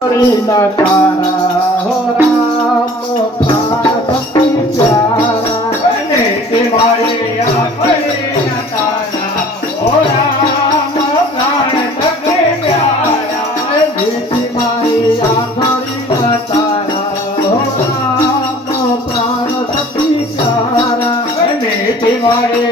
हरिना तारा हो राम प्राण प्यारा मीठी माई हरिना तारा हो राम प्राण सखी प्यारा मीठी माई हरिना तारा हो राम प्राण सखी प्यारा मीठी माई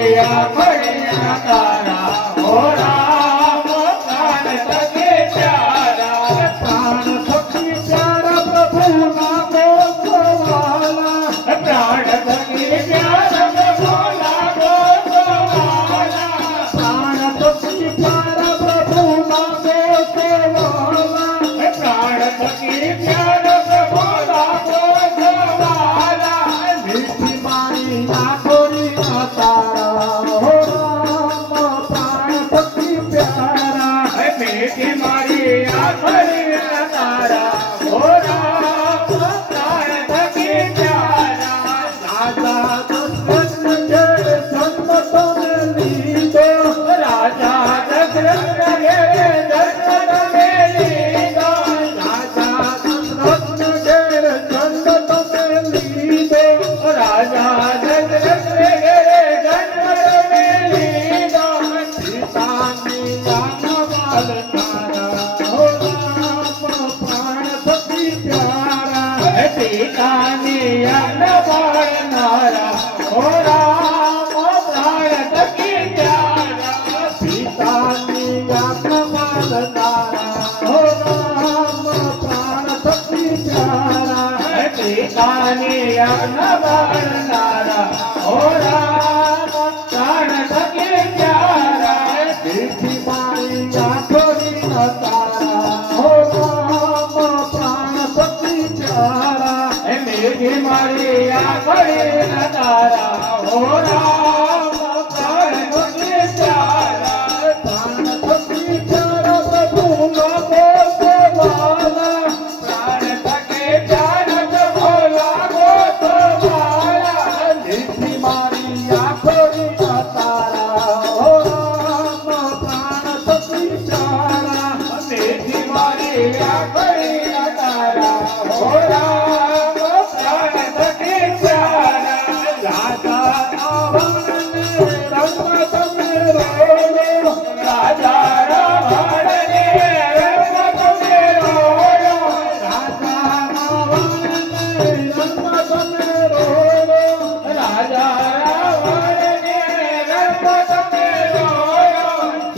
हरिना तारा हो राम प्राण सखी प्यारा प्राण सखी प्यारा प्रभु नामो सवाला प्राण सखी प्यारा बोला गोवाला प्राण सखी प्यारा प्रभु नामो सवाला प्राण सखी प्यारा बोला गोवाला मीठी माई नागोरी तारा हो राम प्राण सखी प्यारा मीठी मारी हरिना तारा हो राम प्राण सखी प्यारा राजा दशरथ के जन्म तोने लीधो राजा दशरथ गे दशरथ मेलीदा राजा दशरथ के जन्म तोने लीधो राजा दशरथ गे दशरथ मेलीदा सीता मैया नवाल तारा हो राम प्राण सखी प्यारा सीता बाण नारा हो राम प्राण सखी प्यारा सीता मैया नवाल तारा हो राम प्राण सखी प्यारा सीता बाण नारा हो राम प्राण सखी प्यारा मीठी माई आखोरी तारा हो राम प्राण सखी प्यारा मीठी मारी हरिना तारा हो राम प्राण सखी प्यारा प्राण सखी प्यारा प्रभु नामो सवाला प्राण सखी प्यारा भोला गोवाला मीठी माई आखोरी तारा हो राम प्राण सखी प्यारा मीठी मारी हरिना तारा हो राम प्राण सखी प्यारा राजा रावण ने रंग समेरो राजा रावण ने रंग समेरो राजा रावण ने रंग समेरो राजा रावण ने रंग समेरो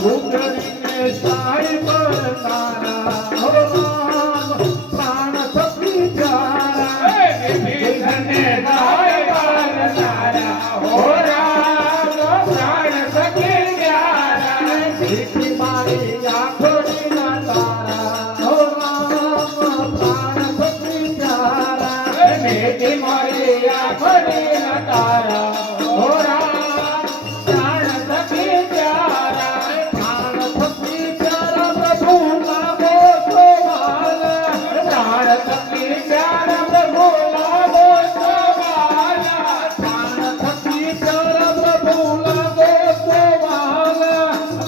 सुंदरी ने साई पर तारा हो राम प्राण सखी प्यारा विभीषण ने दाय बाण तारा हो राम प्राण सखी प्यारा मीठी माई आखोरी तारा हो राम प्राण सखी प्यारा मीठी मारी हरिना तारा हो राम प्राण सखी प्यारा प्राण सखी प्यारा प्रभु नामो सवाला प्राण सखी प्यारा भोला गोवाला प्राण सखी प्यारा प्रभु नामो सवाला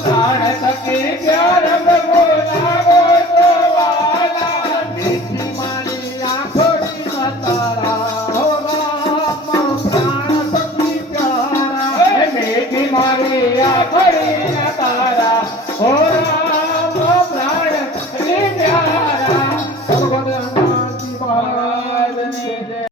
प्राण सखी प्यारा भोला गोवाला मीठी माई आखोरी तारा हो राम प्राण सखी प्यारा मीठी मारी हरिना तारा हो राम प्राण सखी प्यारा भगवान हनुमान जी महाराज